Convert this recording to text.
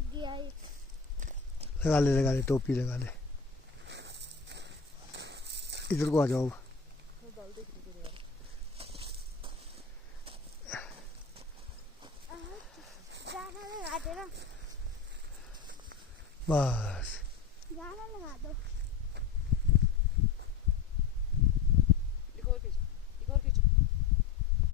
लग गया है। लगा ले टोपी लगा ले। इधर को आ जाओ। गाना लगा दे ना। बस गाना लगा दो।